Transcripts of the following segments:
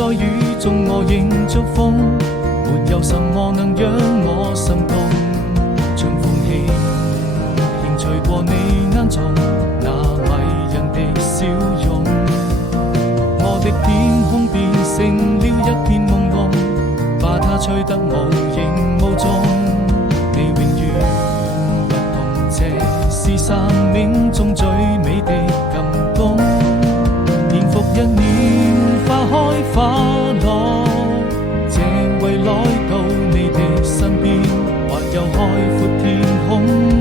在雨中我仍祝福，沒有什麼能讓我心動。春風輕輕吹過你眼中那迷人的笑容，我的天空變成了一片朦朧，把它吹得無影無蹤。你永遠不同，這是生命中最美的感動。年復一年，花開花落，這為來到你的身邊，或有海闊天空，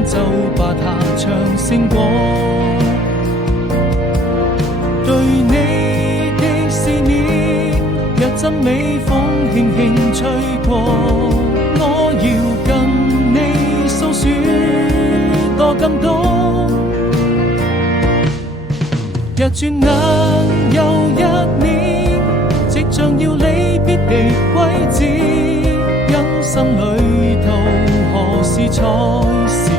就把它唱勝過。對你的思念，若陣微風輕輕吹過，我要跟你訴說多感動。若轉眼又一年，即將要離別的季節，人生旅途何時才是